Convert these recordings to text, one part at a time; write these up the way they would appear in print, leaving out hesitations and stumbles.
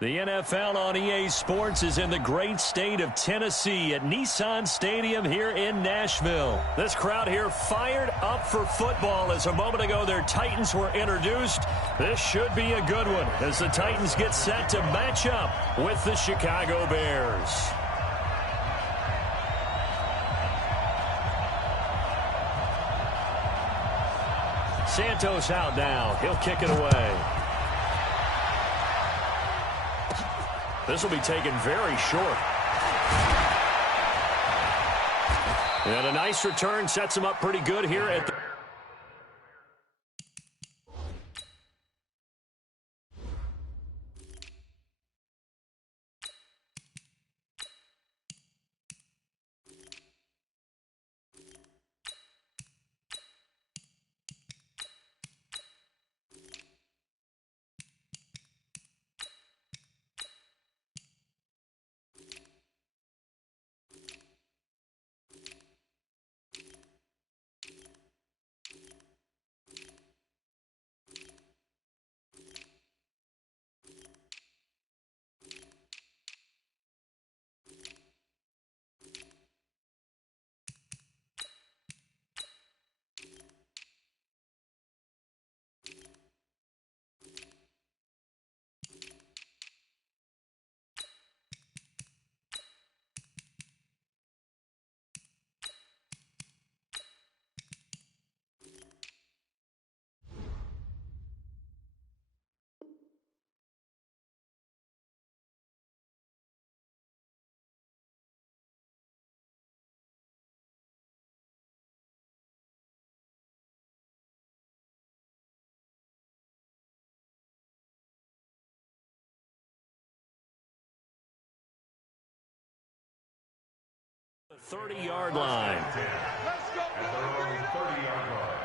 The NFL on EA Sports is in the great state of Tennessee at Nissan Stadium here in Nashville. This crowd here fired up for football as a moment ago their Titans were introduced. This should be a good one as the Titans get set to match up with the Chicago Bears. Santos out now. He'll kick it away. This will be taken very short. And a nice return sets him up pretty good here at the... The 30-yard line. Let's go. At their own 30-yard line.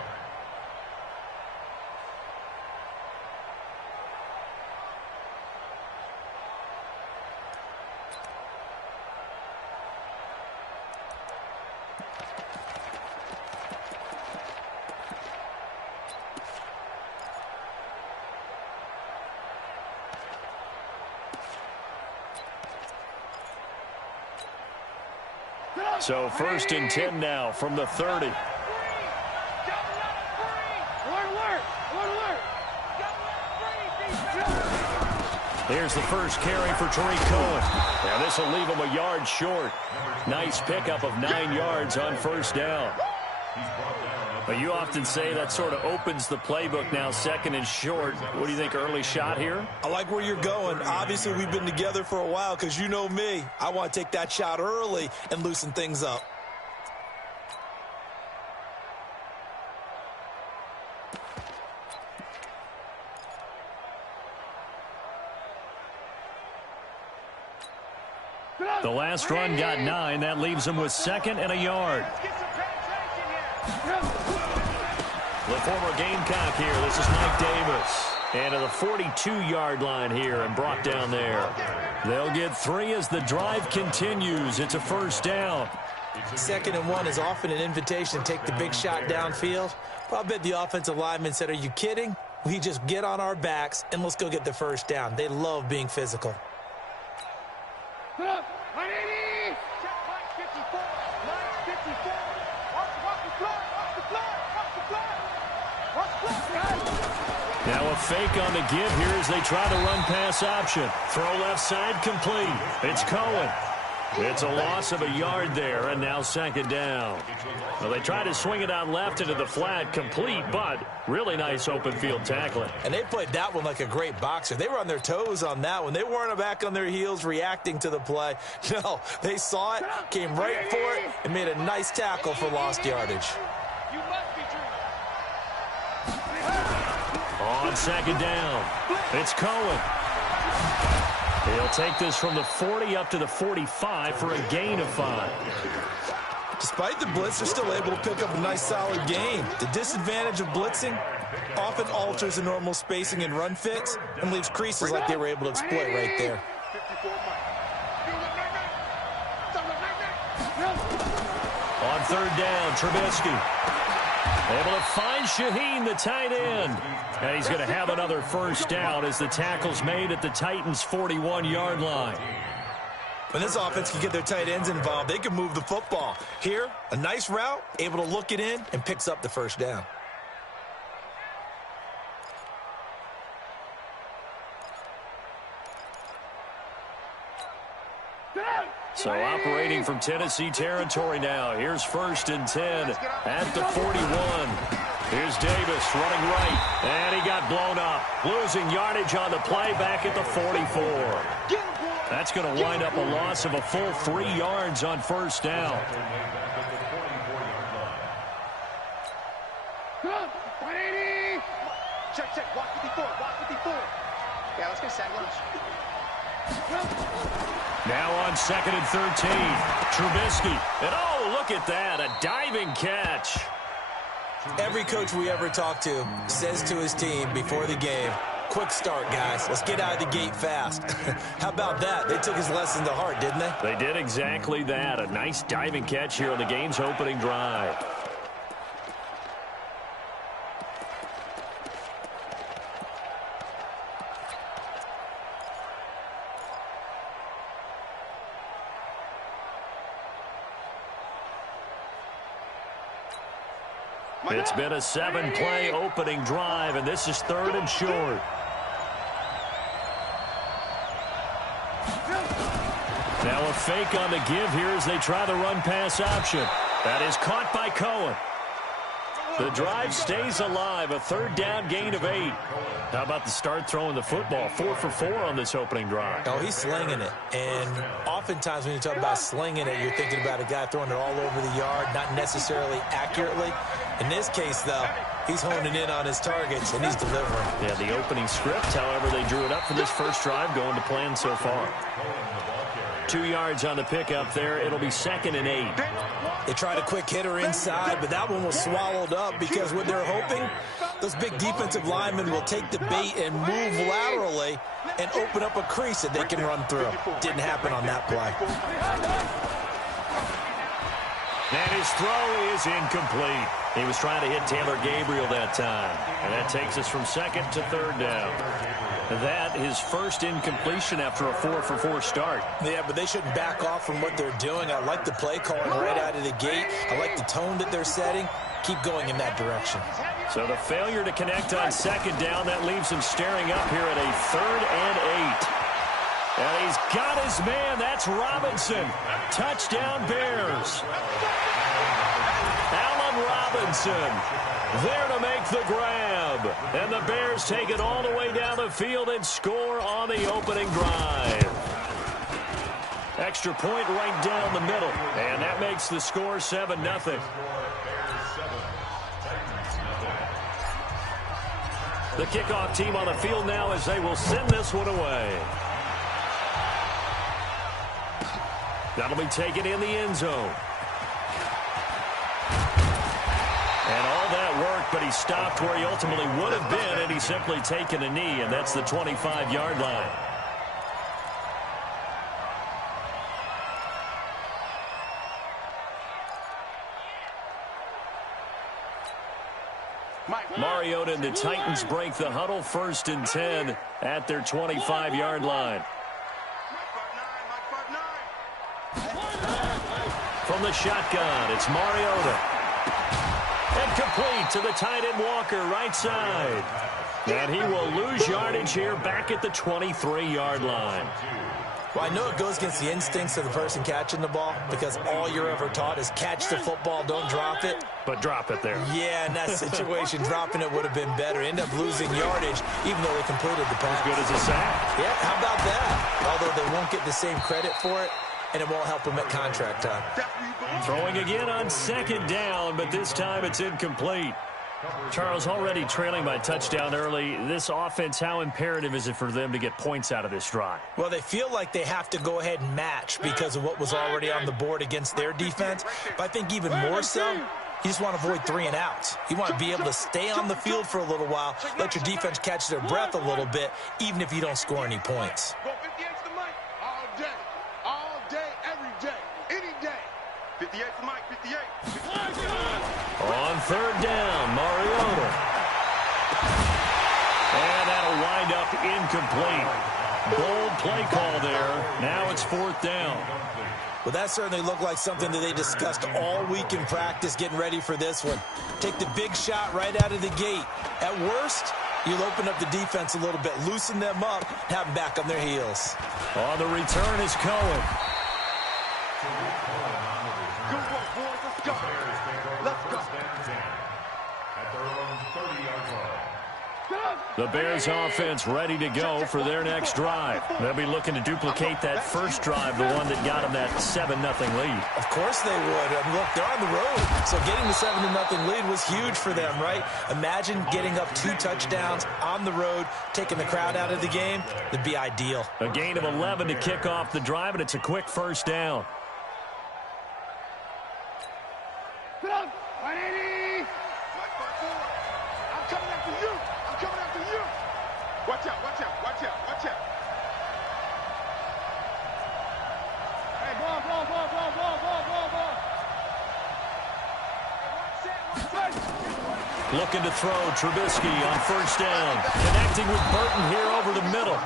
So 1st and 10 now from the 30. Here's the first carry for Tariq Cohen. Now this will leave him a yard short. Nice pickup of 9 yards on 1st down. But you often say that sort of opens the playbook now, 2nd and short. What do you think, early shot here? I like where you're going. Obviously, we've been together for a while because you know me. I want to take that shot early and loosen things up. The last run got 9. That leaves him with 2nd and a yard. The former Gamecock here. This is Mike Davis. And to the 42-yard line here and brought down there. They'll get 3 as the drive continues. It's a 1st down. 2nd and 1 is often an invitation to take the big shot downfield. Well, I bet the offensive lineman said, are you kidding? We just get on our backs and let's go get the 1st down. They love being physical. Now a fake on the give here as they try to run pass option. Throw left side complete. It's Cohen. It's a loss of a yard there, and now 2nd down. Well, they try to swing it out left into the flat, complete, but really nice open field tackling. And they played that one like a great boxer. They were on their toes on that one. They weren't back on their heels reacting to the play. No, they saw it, came right for it, and made a nice tackle for lost yardage. On 2nd down, it's Cohen. He'll take this from the 40 up to the 45 for a gain of 5. Despite the blitz, they're still able to pick up a nice solid gain. The disadvantage of blitzing often alters the normal spacing and run fits and leaves creases like they were able to exploit right there. On 3rd down, Trubisky. Able to find Shaheen, the tight end. And he's going to have another first down as the tackle's made at the Titans' 41-yard line. When this offense can get their tight ends involved, they can move the football. Here, a nice route, able to look it in, and picks up the first down. So operating from Tennessee territory now. Here's 1st and 10 at the 41. Here's Davis running right, and he got blown up. Losing yardage on the play back at the 44. That's going to wind up a loss of a full 3 yards on first down. Check. Walk 54. Yeah, let's get set lunch. Now on 2nd and 13. Trubisky. And oh, look at that. A diving catch. Every coach we ever talk to says to his team before the game, quick start, guys. Let's get out of the gate fast. How about that? They took his lesson to heart, didn't they? They did exactly that. A nice diving catch here on the game's opening drive. It's been a 7-play opening drive, and this is 3rd and short. Now a fake on the give here as they try the run-pass option. That is caught by Cohen. The drive stays alive, a 3rd down gain of 8. How about the start throwing the football? 4 for 4 on this opening drive. Oh, he's slinging it. And oftentimes when you talk about slinging it, you're thinking about a guy throwing it all over the yard, not necessarily accurately. In this case, though, he's honing in on his targets, and he's delivering. Yeah, the opening script, however, they drew it up for this first drive, going to plan so far. 2 yards on the pickup there. It'll be 2nd and 8. They tried a quick hitter inside, but that one was swallowed up because what they're hoping, those big defensive linemen will take the bait and move laterally and open up a crease that they can run through. Didn't happen on that play. And his throw is incomplete. He was trying to hit Taylor Gabriel that time. And that takes us from 2nd to 3rd down. That is first incompletion after a 4 for 4 start. Yeah, but they shouldn't back off from what they're doing. I like the play calling right out of the gate. I like the tone that they're setting. Keep going in that direction. So the failure to connect on 2nd down, that leaves him staring up here at a 3rd and 8. And he's got his man. That's Robinson. Touchdown Bears. Allen Robinson there to make the grab. And the Bears take it all the way down the field and score on the opening drive. Extra point right down the middle. And that makes the score 7-0. The kickoff team on the field now as they will send this one away. That'll be taken in the end zone. And all that work, but he stopped where he ultimately would have been, and he's simply taken a knee, and that's the 25-yard line. Mariota and the Titans break the huddle, 1st and 10 at their 25-yard line. From the shotgun, it's Mariota. And complete to the tight end Walker, right side. And he will lose yardage here back at the 23-yard line. Well, I know it goes against the instincts of the person catching the ball because all you're ever taught is catch the football, don't drop it. But drop it there. Yeah, in that situation, dropping it would have been better. End up losing yardage, even though they completed the pass. As good as a sack. Yeah, how about that? Although they won't get the same credit for it, and it won't help them at contract time. Throwing again on 2nd down, but this time it's incomplete. Charles, already trailing by touchdown early. This offense, how imperative is it for them to get points out of this drive? Well, they feel like they have to go ahead and match because of what was already on the board against their defense. But I think even more so, you just want to avoid 3 and outs. You want to be able to stay on the field for a little while, let your defense catch their breath a little bit, even if you don't score any points. All day, every day, any day. 58 for Mike, 58. On third down, Mariota. And that'll wind up incomplete. Bold play call there. Now it's fourth down. Well, that certainly looked like something that they discussed all week in practice getting ready for this one. Take the big shot right out of the gate. At worst, you'll open up the defense a little bit, loosen them up, have them back on their heels. On the return is Cohen. Good work, boys. Let's go. Let's go. At their own 30-yard line. The Bears offense ready to go for their next drive. They'll be looking to duplicate that first drive, the one that got them that 7-0 lead. Of course they would. I mean, look, they're on the road, so getting the 7-0 lead was huge for them, right? Imagine getting up 2 touchdowns on the road, taking the crowd out of the game. That'd be ideal. A gain of 11 to kick off the drive, and it's a quick first down. Sit down. 180. I'm coming after you. I'm coming after you. Watch out, watch out, watch out, watch out. Hey, ball. Looking to throw Trubisky on first down. Connecting with Burton here over the middle.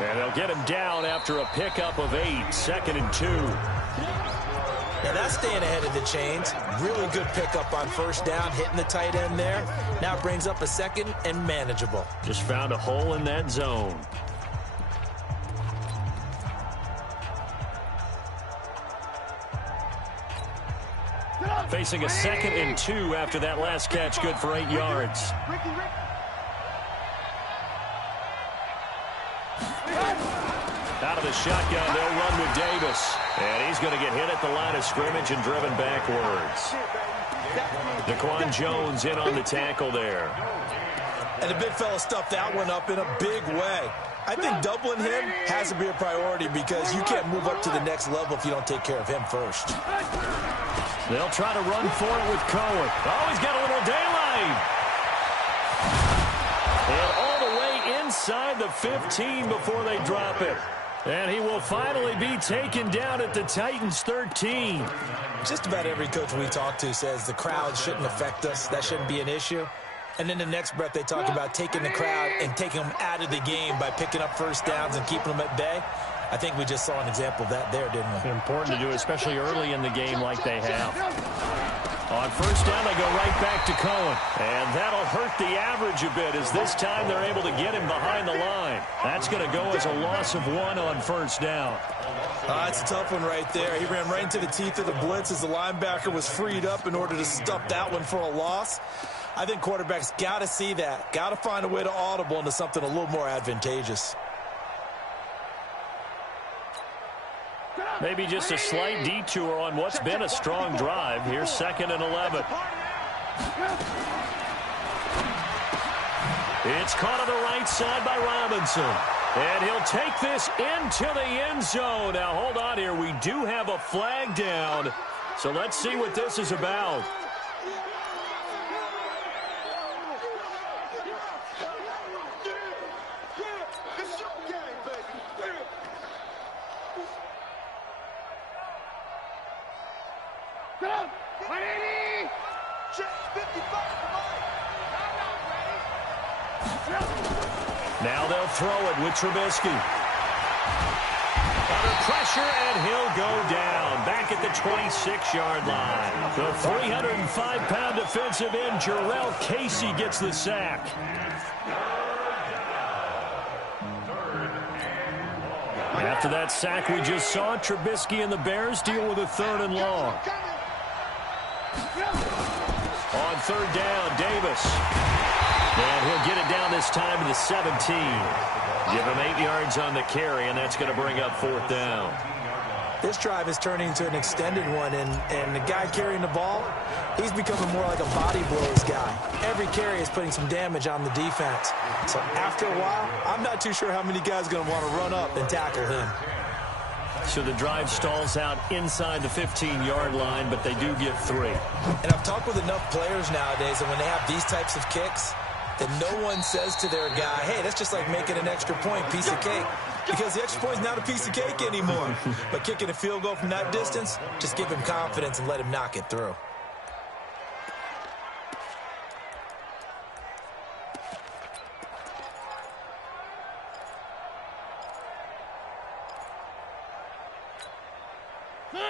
And they'll get him down after a pickup of 8, 2nd and 2. Now that's staying ahead of the chains. Really good pickup on first down, hitting the tight end there. Now it brings up a 2nd and manageable. Just found a hole in that zone. Facing a 2nd and 2 after that last catch, good for 8 yards. Out of the shotgun, they'll run with Davis. And he's going to get hit at the line of scrimmage and driven backwards. Daquan Jones in on the tackle there. And the big fella stuffed that one up in a big way. I think doubling him has to be a priority because you can't move up to the next level if you don't take care of him first. They'll try to run for it with Cohen. Oh, he's got a little daylight. And all the way inside the 15 before they drop it. And he will finally be taken down at the Titans' 13. Just about every coach we talk to says the crowd shouldn't affect us. That shouldn't be an issue. And in the next breath, they talk about taking the crowd and taking them out of the game by picking up first downs and keeping them at bay. I think we just saw an example of that there, didn't we? Important to do, especially early in the game like they have. On first down, they go right back to Cohen. And that'll hurt the average a bit as this time they're able to get him behind the line. That's going to go as a loss of 1 on first down. It's a tough one right there. He ran right into the teeth of the blitz as the linebacker was freed up in order to stop that one for a loss. I think quarterbacks got to see that. Got to find a way to audible into something a little more advantageous. Maybe just a slight detour on what's been a strong drive. Here's 2nd and 11. It's caught on the right side by Robinson. And he'll take this into the end zone. Now, hold on here. We do have a flag down. So let's see what this is about. Now they'll throw it with Trubisky. Under pressure, and he'll go down. Back at the 26-yard line. The 305-pound defensive end, Jarrell Casey, gets the sack. After that sack we just saw, Trubisky and the Bears deal with a 3rd and long. On third down, Davis. And he'll get it down this time to the 17. Give him 8 yards on the carry, and that's going to bring up 4th down. This drive is turning into an extended one, and the guy carrying the ball, he's becoming more like a body blows guy. Every carry is putting some damage on the defense. So after a while, I'm not too sure how many guys are going to want to run up and tackle him. So the drive stalls out inside the 15-yard line, but they do get 3. And I've talked with enough players nowadays, and when they have these types of kicks, that no one says to their guy, hey, that's just like making an extra point, piece of cake. Because the extra point is not a piece of cake anymore. But kicking a field goal from that distance, just give him confidence and let him knock it through.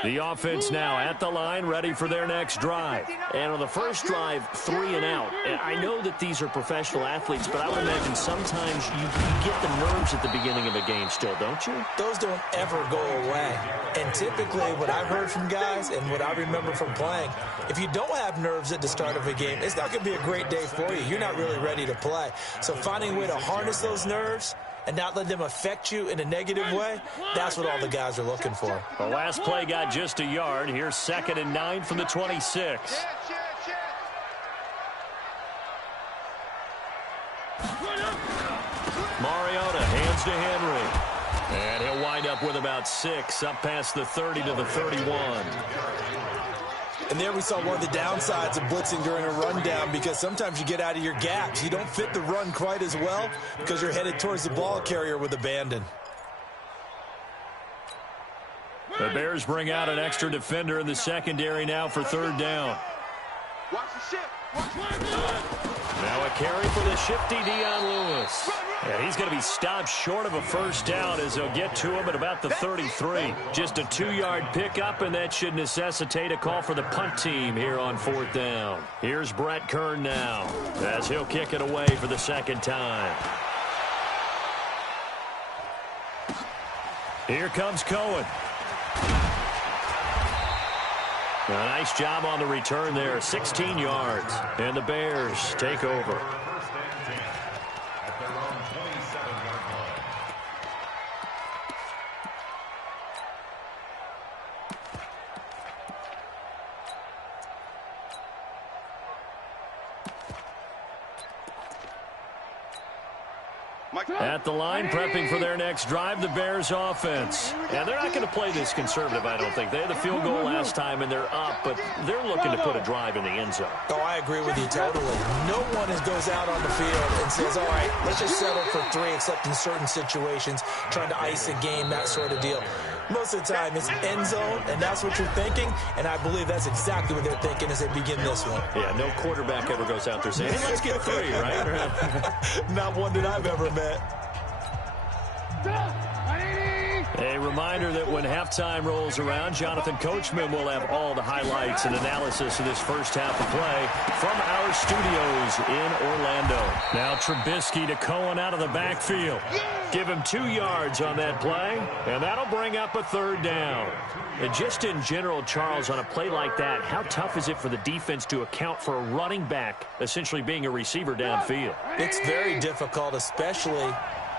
The offense now at the line, ready for their next drive. And on the first drive, 3 and out. And I know that these are professional athletes, but I would imagine sometimes you get the nerves at the beginning of a game still, don't you? Those don't ever go away. And typically what I've heard from guys and what I remember from playing, if you don't have nerves at the start of a game, it's not going to be a great day for you. You're not really ready to play. So finding a way to harness those nerves and not let them affect you in a negative way, that's what all the guys are looking for. The last play got just a yard. Here's 2nd and 9 from the 26. Mariota hands to Henry. And he'll wind up with about 6, up past the 30 to the 31. And there we saw one of the downsides of blitzing during a rundown, because sometimes you get out of your gaps. You don't fit the run quite as well because you're headed towards the ball carrier with abandon. The Bears bring out an extra defender in the secondary now for 3rd down. Watch the ship. Now a carry for the shifty Dion Lewis. And he's going to be stopped short of a first down as they'll get to him at about the 33. Just a 2-yard pickup, and that should necessitate a call for the punt team here on 4th down. Here's Brett Kern now as he'll kick it away for the 2nd time. Here comes Cohen. A nice job on the return there, 16 yards. And the Bears take over. At the line, prepping for their next drive, the Bears offense. And they're not going to play this conservative, I don't think. They had the field goal last time, and they're up, but they're looking to put a drive in the end zone. Oh, I agree with you totally. No one goes out on the field and says, all right, let's just settle for 3, except in certain situations, trying to ice a game, that sort of deal. Most of the time, it's end zone, and that's what you're thinking, and I believe that's exactly what they're thinking as they begin this one. Yeah, no quarterback ever goes out there saying, hey, let's get 3, right? Not one that I've ever met. A reminder that when halftime rolls around, Jonathan Coachman will have all the highlights and analysis of this first half of play from our studios in Orlando. Now Trubisky to Cohen out of the backfield. Give him 2 yards on that play, and that'll bring up a 3rd down. And just in general, Charles, on a play like that, how tough is it for the defense to account for a running back essentially being a receiver downfield? It's very difficult, especially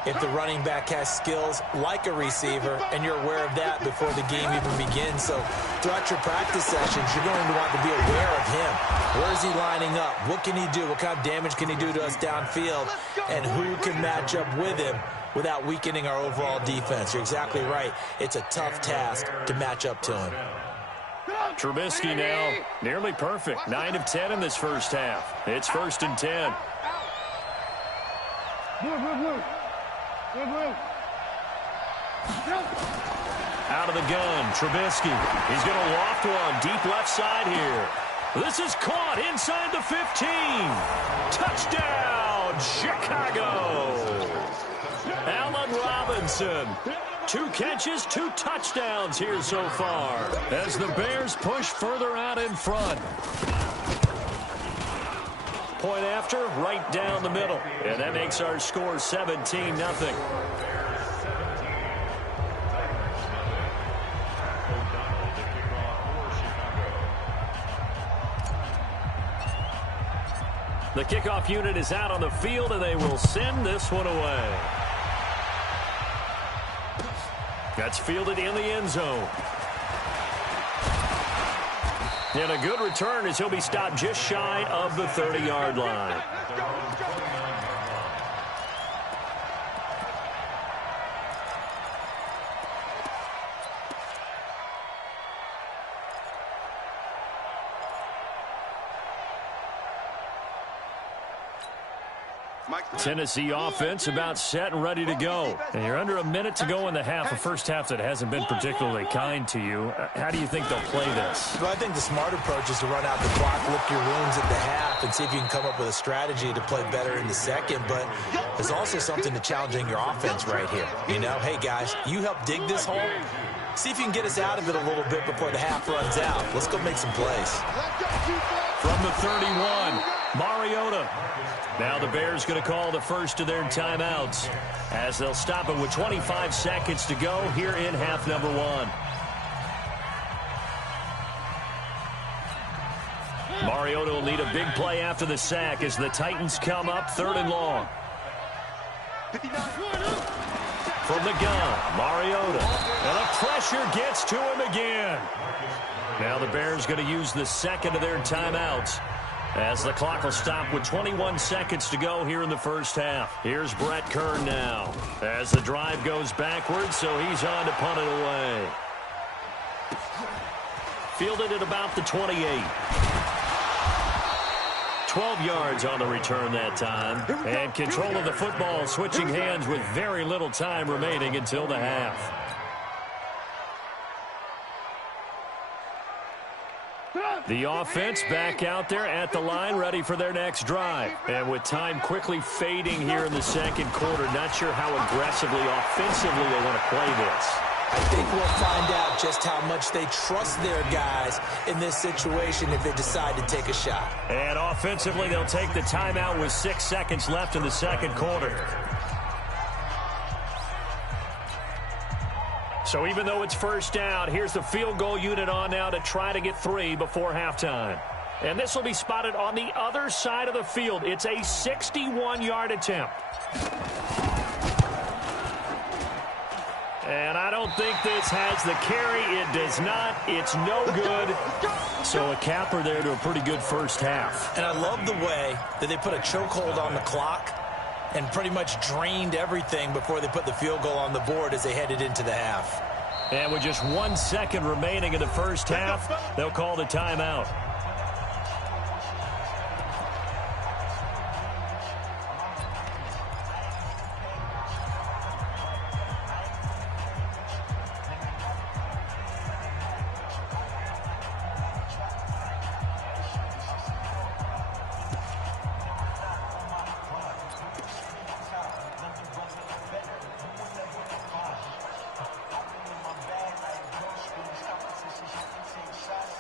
if the running back has skills like a receiver, and you're aware of that before the game even begins. So throughout your practice sessions, you're going to want to be aware of him. Where is he lining up? What can he do? What kind of damage can he do to us downfield? And who can match up with him without weakening our overall defense? You're exactly right. It's a tough task to match up to him. Trubisky now nearly perfect. 9 of 10 in this first half. It's 1st and 10. Out of the gun, Trubisky. He's going to loft one deep left side here. This is caught inside the 15. Touchdown, Chicago. Allen Robinson. 2 catches, 2 touchdowns here so far as the Bears push further out in front. Point after, right down the middle. And that makes our score 17-0. The kickoff unit is out on the field, and they will send this one away. That's fielded in the end zone. And a good return as he'll be stopped just shy of the 30-yard line. Tennessee offense about set and ready to go. And you're under a minute to go in the half, a first half that hasn't been particularly kind to you. How do you think they'll play this? Well, I think the smart approach is to run out the clock, lick your wounds at the half, and see if you can come up with a strategy to play better in the second. But there's also something to challenging your offense right here. You know, hey, guys, you help dig this hole. See if you can get us out of it a little bit before the half runs out. Let's go make some plays. From the 31, Mariota. Now the Bears going to call the first of their timeouts as they'll stop it with 25 seconds to go here in half number one. Mariota will need a big play after the sack as the Titans come up 3rd and long. From the gun, Mariota. And the pressure gets to him again. Now the Bears going to use the second of their timeouts as the clock will stop with 21 seconds to go here in the first half. Here's Brett Kern now as the drive goes backwards, so he's on to punt it away. Fielded at about the 28. 12 yards on the return that time. And control of the football switching hands with very little time remaining until the half. The offense back out there at the line, ready for their next drive. And with time quickly fading here in the second quarter, not sure how aggressively, offensively they want to play this. I think we'll find out just how much they trust their guys in this situation if they decide to take a shot. And offensively, they'll take the timeout with 6 seconds left in the second quarter. So even though it's first down, here's the field goal unit on now to try to get 3 before halftime. And this will be spotted on the other side of the field. It's a 61-yard attempt. And I don't think this has the carry. It does not. It's no good. So a capper there to a pretty good first half. And I love the way that they put a chokehold on the clock and pretty much drained everything before they put the field goal on the board as they headed into the half. And with just 1 second remaining in the first half, they'll call the timeout.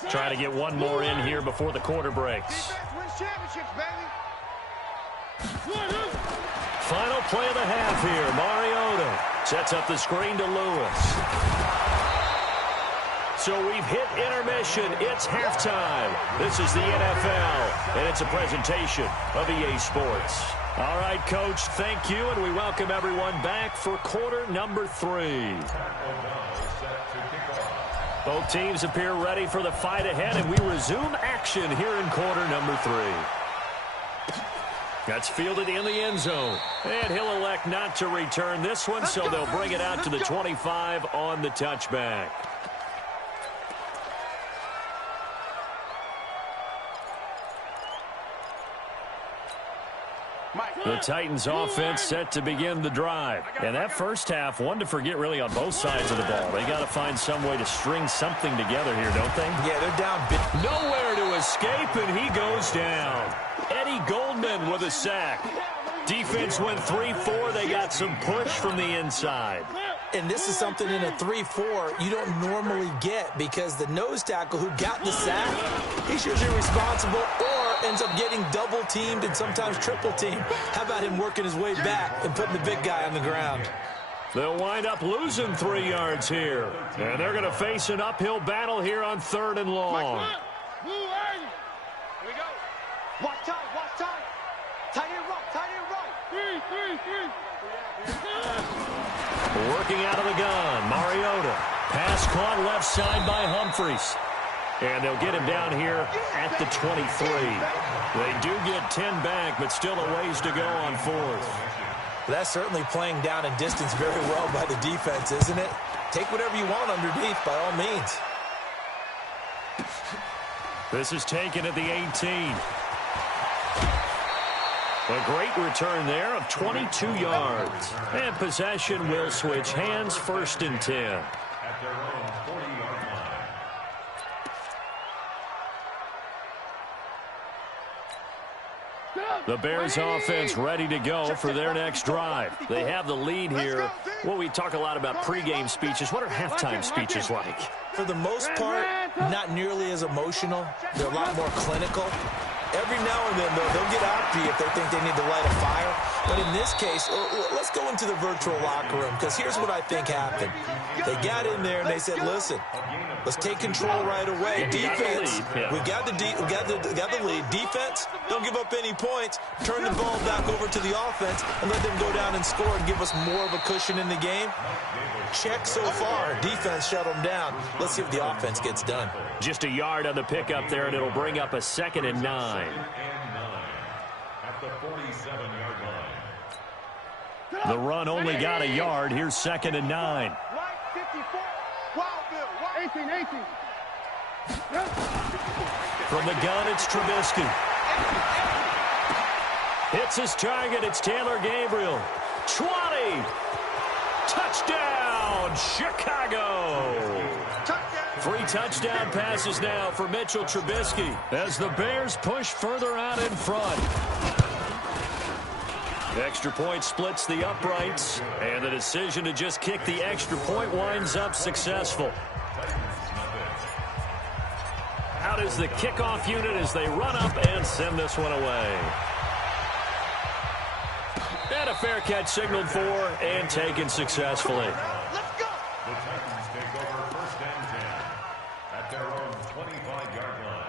Try to get one more in here before the quarter breaks. Final play of the half here. Mariota sets up the screen to Lewis. So we've hit intermission. It's halftime. This is the NFL, and it's a presentation of EA Sports. All right, Coach, thank you, and we welcome everyone back for quarter number 3. Both teams appear ready for the fight ahead, and we resume action here in quarter number 3. That's fielded in the end zone. And he'll elect not to return this one, so they'll bring it out to the 25 on the touchback. The Titans offense set to begin the drive. And that first half, one to forget really on both sides of the ball. They got to find some way to string something together here, don't they? Yeah, they're down big. Nowhere to escape, and he goes down. Eddie Goldman with a sack. Defense went 3-4. They got some push from the inside. And this is something in a 3-4 you don't normally get because the nose tackle who got the sack, he's usually responsible or ends up getting double-teamed and sometimes triple-teamed. How about him working his way back and putting the big guy on the ground? They'll wind up losing 3 yards here. And they're going to face an uphill battle here on 3rd and long. Here we go. Watch time, watch time. Tight end right, tight end right. Three. Working out of the gun, Mariota. Pass caught left side by Humphries. And they'll get him down here at the 23. They do get 10 back, but still a ways to go on 4th. That's certainly playing down and distance very well by the defense, isn't it? Take whatever you want underneath, by all means. This is taken at the 18. A great return there of 22 yards. And possession will switch hands, 1st and 10. At their own 40-yard line. The Bears offense ready to go for their next drive. They have the lead here. Well, we talk a lot about pregame speeches. What are halftime speeches like? For the most part, not nearly as emotional. They're a lot more clinical. Every now and then, though, they'll get after you if they think they need to light a fire. But in this case, let's go into the virtual locker room, because here's what I think happened. They got in there and they said, listen, let's take control right away. Defense, we've got the lead. Defense, don't give up any points. Turn the ball back over to the offense and let them go down and score and give us more of a cushion in the game. Check so far. Defense shut them down. Let's see if the offense gets done. Just a yard on the pickup there, and it'll bring up a 2nd and 9. At the 47-yard line. The run only got a yard. Here's 2nd and 9. 18. From the gun, it's Trubisky. Hits his target. It's Taylor Gabriel. 20. Touchdown, Chicago. 3 touchdown passes now for Mitchell Trubisky as the Bears push further out in front. Extra point splits the uprights, and the decision to just kick the extra point winds up successful. Out is the kickoff unit as they run up and send this one away. And a fair catch signaled for and taken successfully. The Titans take over 1st and 10 at their own 25-yard line.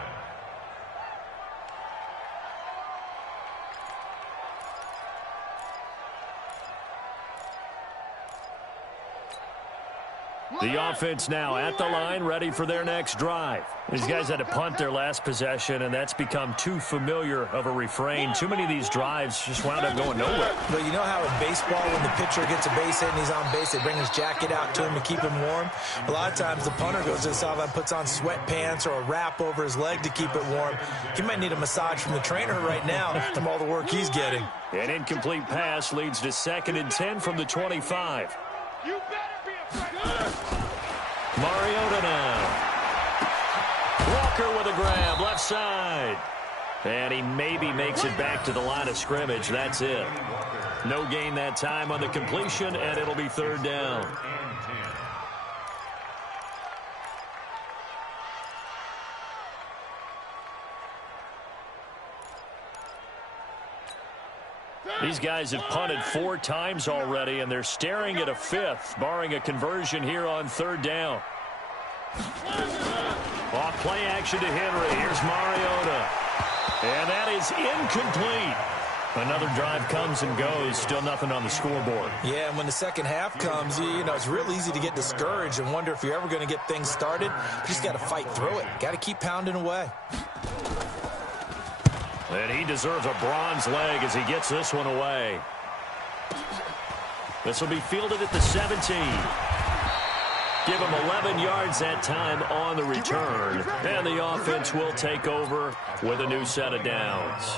The offense now at the line, ready for their next drive. These guys had to punt their last possession, and that's become too familiar of a refrain. Too many of these drives just wound up going nowhere. But you know how in baseball, when the pitcher gets a base hit and he's on base, they bring his jacket out to him to keep him warm? A lot of times the punter goes to the sideline, puts on sweatpants or a wrap over his leg to keep it warm. He might need a massage from the trainer right now from all the work he's getting. An incomplete pass leads to 2nd and 10 from the 25. You better be afraid. Mariota now. Walker with a grab, left side. And he maybe makes it back to the line of scrimmage. That's it. No gain that time on the completion, and it'll be 3rd down. These guys have punted 4 times already, and they're staring at a 5th, barring a conversion here on 3rd down. Off play action to Henry. Here's Mariota. And that is incomplete. Another drive comes and goes. Still nothing on the scoreboard. Yeah, and when the second half comes, you know, it's real easy to get discouraged and wonder if you're ever going to get things started. You just got to fight through it. Got to keep pounding away. And he deserves a bronze leg as he gets this one away. This will be fielded at the 17. Give him 11 yards that time on the return. And the offense will take over with a new set of downs.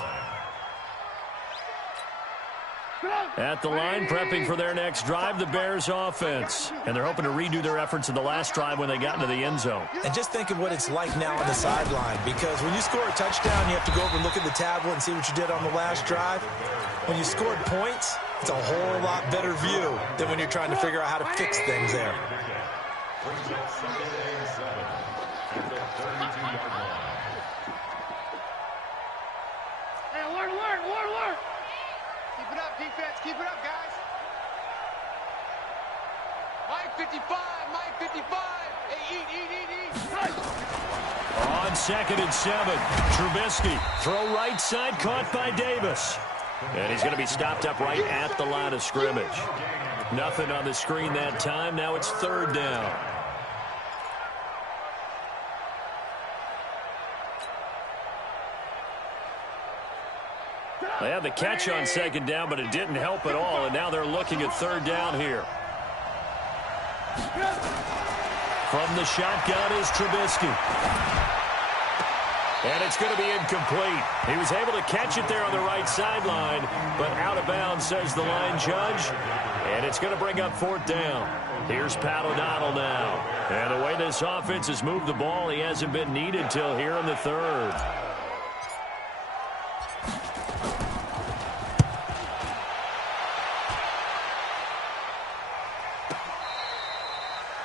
At the line, prepping for their next drive, the Bears offense. And they're hoping to redo their efforts in the last drive when they got into the end zone. And just think of what it's like now on the sideline, because when you score a touchdown, you have to go over and look at the tablet and see what you did on the last drive. When you scored points, it's a whole lot better view than when you're trying to figure out how to fix things there. Brings up 2nd and 7 at the 32-yard line. Hey, alert. Keep it up, defense. Keep it up, guys. Mike 55. Hey, eat. On 2nd and 7, Trubisky. Throw right side, caught by Davis. And he's going to be stopped up right at the line of scrimmage. Nothing on the screen that time. Now it's 3rd down. They had the catch on 2nd down, but it didn't help at all, and now they're looking at 3rd down here. From the shotgun is Trubisky. And it's going to be incomplete. He was able to catch it there on the right sideline, but out of bounds, says the line judge. And it's going to bring up 4th down. Here's Pat O'Donnell now. And the way this offense has moved the ball, he hasn't been needed till here in the 3rd.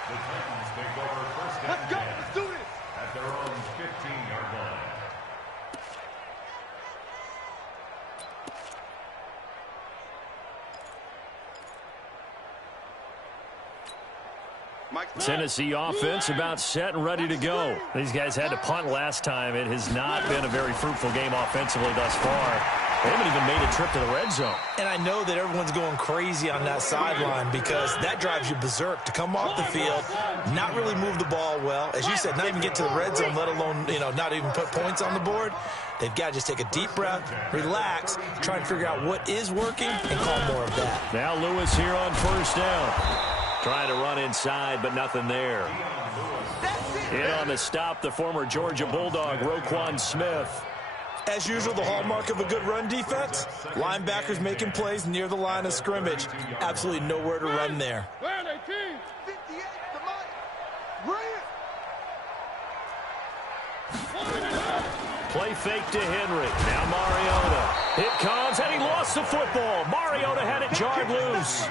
The Titans take over first and Let's go. 10 Let's do this. at their own 15-yard line. Tennessee offense about set and ready to go. These guys had to punt last time. It has not been a very fruitful game offensively thus far. They haven't even made a trip to the red zone. And I know that everyone's going crazy on that sideline because that drives you berserk to come off the field, not really move the ball well. As you said, not even get to the red zone, let alone, not even put points on the board. They've got to just take a deep breath, relax, try and figure out what is working and call more of that. Now Lewis here on first down. Trying to run inside, but nothing there. In on the stop, the former Georgia Bulldog, Roquan Smith. As usual, the hallmark of a good run defense, linebackers making plays near the line of scrimmage. Absolutely nowhere to run there. Where they team? 58, the money. Play fake to Henry. Now Mariota. It comes, and he lost the football. Mariota had it jarred loose.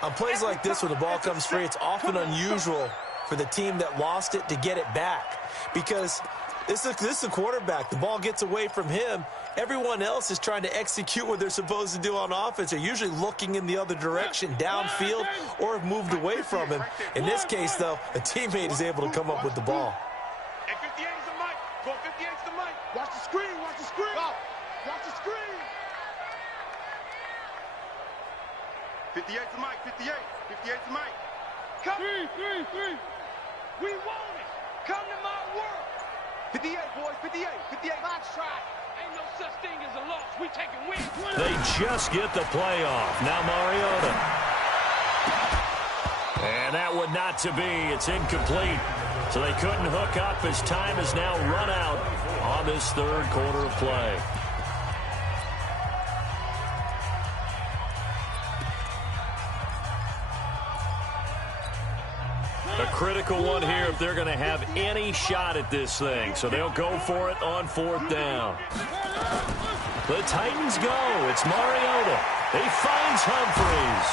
On plays like this, when the ball comes free, it's often unusual for the team that lost it to get it back because this is the quarterback. The ball gets away from him. Everyone else is trying to execute what they're supposed to do on offense. They're usually looking in the other direction, downfield, or have moved away from him. In this case, though, a teammate is able to come up with the ball. Hey, 58 is the mic. Go 58 is the mic. Watch the screen. Watch the screen. Watch the screen. 58 is the mic. 58. 58 is the mic. Come. 3. We want it. Come to my world. 58, boys. 58. 58. Box try. Ain't no such thing as a loss. We taking wins. They just get the play off. Now Mariota. And that would not to be. It's incomplete. So they couldn't hook up as time has now run out on this third quarter of play. A critical one here if they're going to have any shot at this thing. So they'll go for it on fourth down. The Titans go. It's Mariota. He finds Humphries.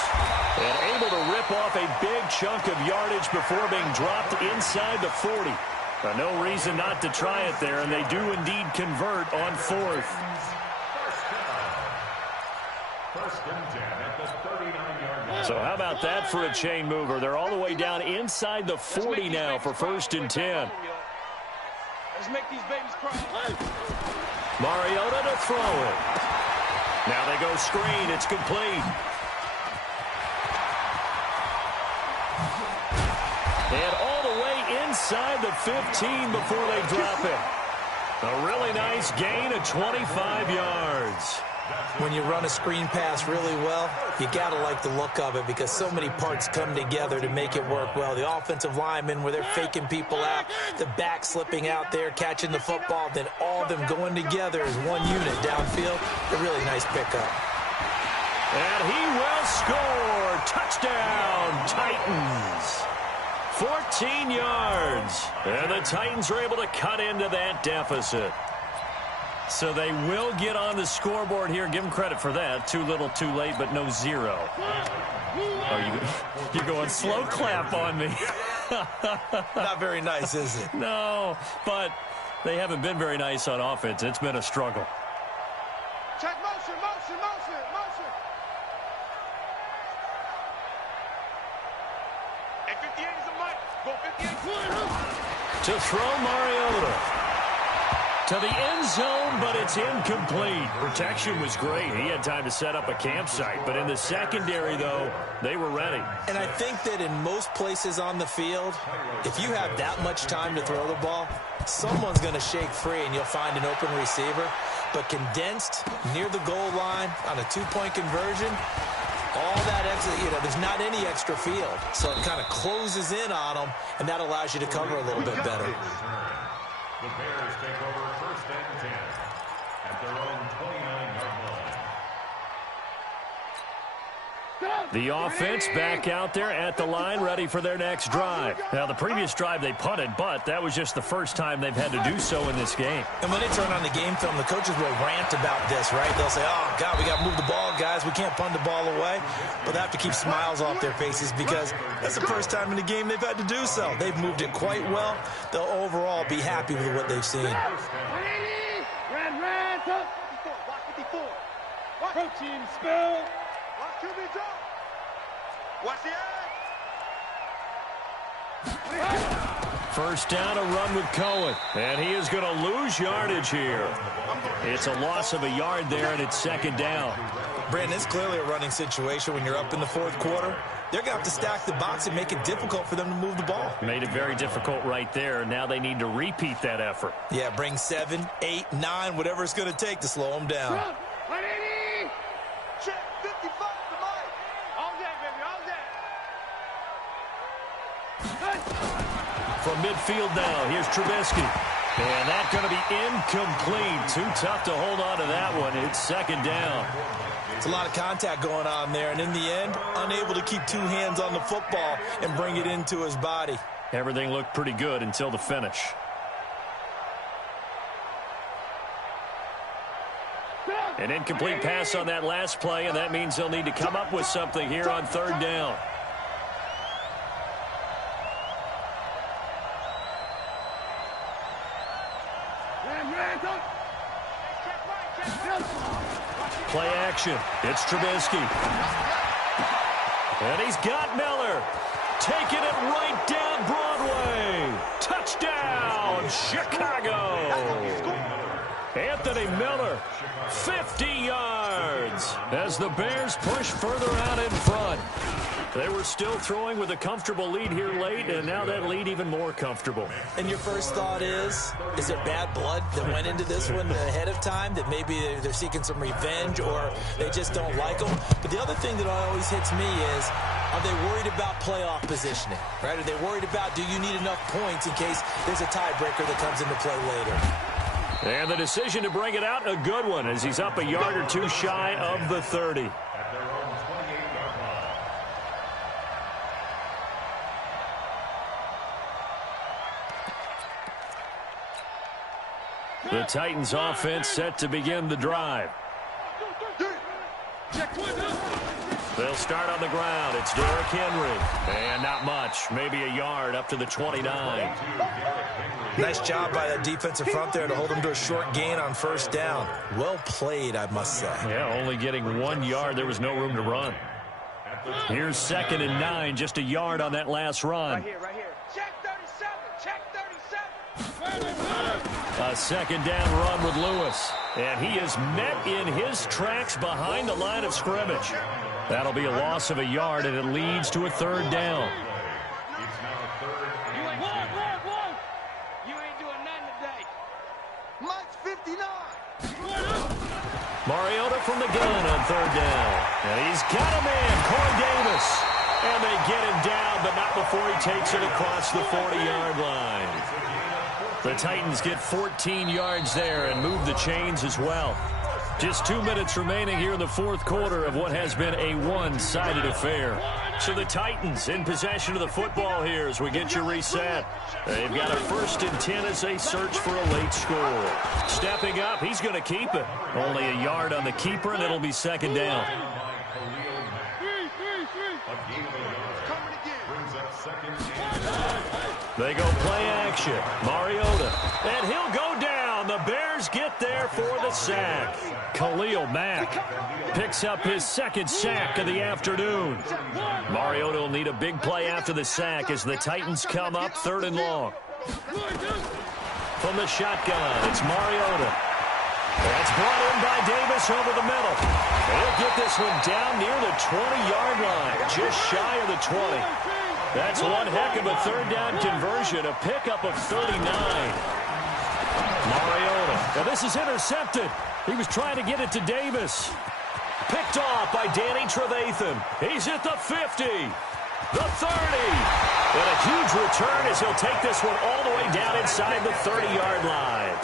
And able to rip off a big chunk of yardage before being dropped inside the 40. But no reason not to try it there, and they do indeed convert on fourth. First and 10 at the 39-yard line. So how about that for a chain mover? They're all the way down inside the 40 now for first and 10. Let's make these babies cry. Mariota to throw it. Now they go screen. It's complete. And all the way inside the 15 before they drop it. A really nice gain of 25 yards. When you run a screen pass really well, you got to like the look of it because so many parts come together to make it work well. The offensive linemen where they're faking people out, the back slipping out there, catching the football, then all of them going together as one unit downfield. A really nice pickup. And he will score. Touchdown, Titans. 14 yards. And the Titans are able to cut into that deficit. So they will get on the scoreboard here. Give them credit for that. Too little, too late, but no zero. Oh, you're going slow clap on me. Not very nice, is it? No, but they haven't been very nice on offense. It's been a struggle. Check motion. Hey, 58 is the mic. Go 58. To throw Mariota. To the end zone, but it's incomplete. Protection was great. He had time to set up a campsite. But in the secondary, though, they were ready. And I think that in most places on the field, if you have that much time to throw the ball, someone's going to shake free and you'll find an open receiver. But condensed near the goal line on a two-point conversion, all that extra, there's not any extra field. So it kind of closes in on them, and that allows you to cover a little bit better. The Bears take over first and 10 at their own 29-yard line. The offense back out there at the line, ready for their next drive. Now, the previous drive they punted, but that was just the first time they've had to do so in this game. And when they turn on the game film, the coaches will rant about this, right? They'll say, oh, God, we got to move the ball, guys. We can't punt the ball away. But they have to keep smiles off their faces because that's the first time in the game they've had to do so. They've moved it quite well. They'll overall be happy with what they've seen. Protein spill. Watch QB drop. Watch the edge. First down, a run with Cohen. And he is going to lose yardage here. It's a loss of a yard there, and it's second down. Brandon, it's clearly a running situation when you're up in the fourth quarter. They're going to have to stack the box and make it difficult for them to move the ball. Made it very difficult right there. Now they need to repeat that effort. Yeah, bring 7, 8, 9, whatever it's going to take to slow them down. Check 55 to Mike. All day, baby, all day. From midfield now, here's Trubisky. And that's going to be incomplete. Too tough to hold on to that one. It's second down. It's a lot of contact going on there, and in the end, unable to keep two hands on the football and bring it into his body. Everything looked pretty good until the finish. An incomplete pass on that last play, and that means they'll need to come up with something here on third down. Play action. It's Trubisky. And he's got Miller. Taking it right down Broadway. Touchdown, Chicago. Anthony Miller, 50 yards as the Bears push further out in front. They were still throwing with a comfortable lead here late, and now that lead even more comfortable. And your first thought is it bad blood that went into this one ahead of time, that maybe they're seeking some revenge or they just don't like them? But the other thing that always hits me is, are they worried about playoff positioning, right? Are they worried about, do you need enough points in case there's a tiebreaker that comes into play later? And the decision to bring it out, a good one, as he's up a yard or two shy of the 30. The Titans offense set to begin the drive. They'll start on the ground. It's Derrick Henry. And not much. Maybe a yard up to the 29. Nice job by that defensive front there to hold them to a short gain on first down. Well played, I must say. Yeah, only getting 1 yard. There was no room to run. Here's 2nd and 9. Just a yard on that last run. Right here, right here. Check 37. Check 37. A second down run with Lewis. And he is met in his tracks behind the line of scrimmage. That'll be a loss of a yard, and it leads to a third down. You ain't doing nothing today. Mike's 59. Mariota from the gun on third down. And he's got a man, Corey Davis. And they get him down, but not before he takes it across the 40-yard line. The Titans get 14 yards there and move the chains as well. Just 2 minutes remaining here in the fourth quarter of what has been a one-sided affair. So the Titans in possession of the football here as we get you reset. They've got a 1st and 10 as they search for a late score. Stepping up, he's going to keep it. Only a yard on the keeper, and it'll be second down. They go play action. Mariota. And he'll go down. The Bears get there for the sack. Khalil Mack picks up his 2nd sack of the afternoon. Mariota will need a big play after the sack as the Titans come up 3rd and long. From the shotgun, it's Mariota. That's brought in by Davis over the middle. He'll get this one down near the 20-yard line, just shy of the 20. That's one heck of a third down conversion, a pickup of 39. Mariota. Now this is intercepted. He was trying to get it to Davis. Picked off by Danny Trevathan. He's at the 50, the 30. And a huge return as he'll take this one all the way down inside the 30-yard line.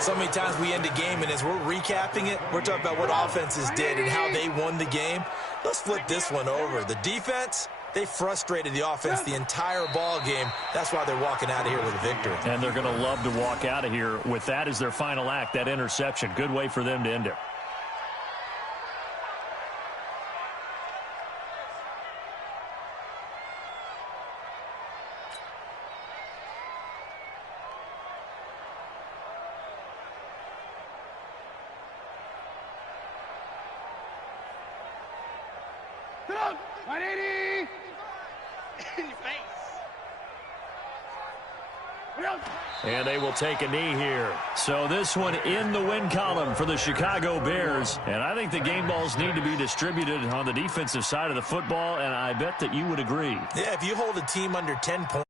So many times we end a game, and as we're recapping it, we're talking about what offenses did and how they won the game. Let's flip this one over. The defense, they frustrated the offense the entire ball game. That's why they're walking out of here with a victory. And they're going to love to walk out of here with that as their final act, that interception. Good way for them to end it. And they will take a knee here. So this one in the win column for the Chicago Bears. And I think the game balls need to be distributed on the defensive side of the football, and I bet that you would agree. Yeah, if you hold a team under 10 points.